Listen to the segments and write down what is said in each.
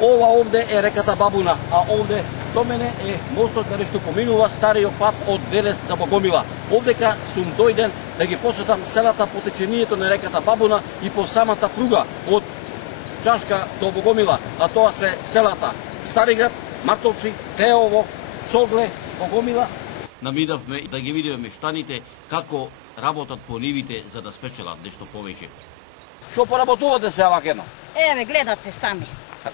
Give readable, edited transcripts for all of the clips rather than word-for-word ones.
Ова овде е реката Бабуна, а овде до мене е мостот каде што поминува стариот пат од Велес за Богомила. Овдека сум дојден да ги посетам селата по течението на реката Бабуна и по самата пруга од Чашка до Богомила, а тоа се селата Стариград, Мартовци, Теово, Согле, Богомила. Намидавме да ги видиме мештаните како работат по нивите за да спечелат нешто повеќе. Што поработувате се вакено? Еве, гледате сами.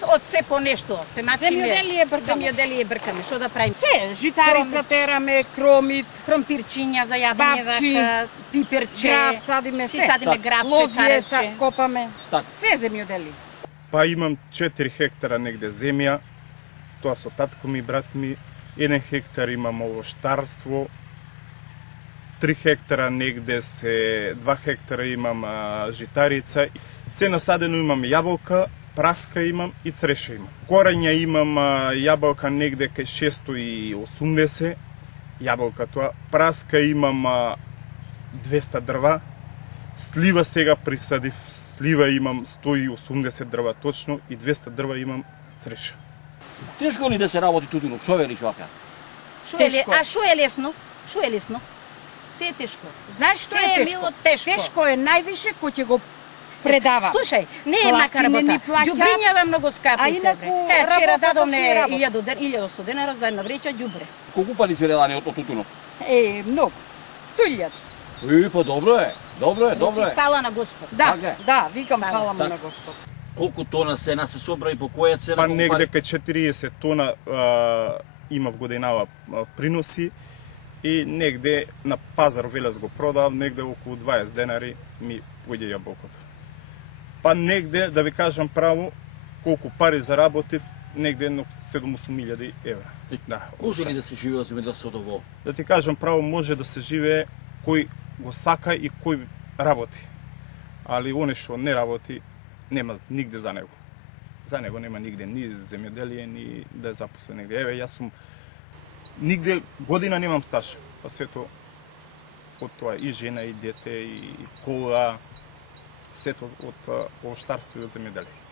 Од се по нешто, се мачиме. Земјоделие бркаме, што да правиме? Се, житарица тераме, кромит, кромпирчиња за јадење, бавчи, пиперче, граб садиме, си се. садиме грабче, лозие царевче. копаме. Так. Се земјоделие. Па имам 4 хектара негде земја, тоа со татко ми, брат ми, 1 хектар имам овоштарство, 3 хектара негде се, 2 хектара имам житарица, се насадено имам јаболка, праска имам и цреша имам. Корења имам јаболка негде кај 680, јаболка тоа, праска имам 200 дрва, слива сега присадив, слива имам 180 дрва точно и 200 дрва имам цреша. Тешко ли да се работи тутунок? Што велиш вака? А што е лесно? Што е лесно? Се е тешко. Знаеш што Се е е тешко? мило тешко. Тешко е највише кој ќе го предава. Слушај, не е мака Класи не ни работа. плаќаат, Ѓубрињава многу скапи а се. инаку Вчера работата дадовме си работа. 1100 денара за една вреќа ѓубре. Колку пали се редани од тутунок? Многу. 100.000. Па добро е, добро е, добро е. Фала на Господ. Да, Така е. да, викам фала му Так. на Господ. Колку тона сена се собра и по која цена? Па колку негде пари? кај 40 тона има в годинава приноси и негде на пазар Велес го продав, негде околу 20 денари ми појде јаболкото. Па негде, да ви кажам право, колку пари заработив, негде едно 7-8.000 евра. Да, Може ли да се живее од земјоделството во? Да ти кажам право, може да се живее кој го сака и кој работи. Али оне што не работи, нема нигде за него. За него нема нигде ни земјоделие, ни да е запослен негде. Еве, јас сум нигде година немам стаж. Па сето од тоа и жена, и дете, и кола, сето од овоштарство и од земјоделие.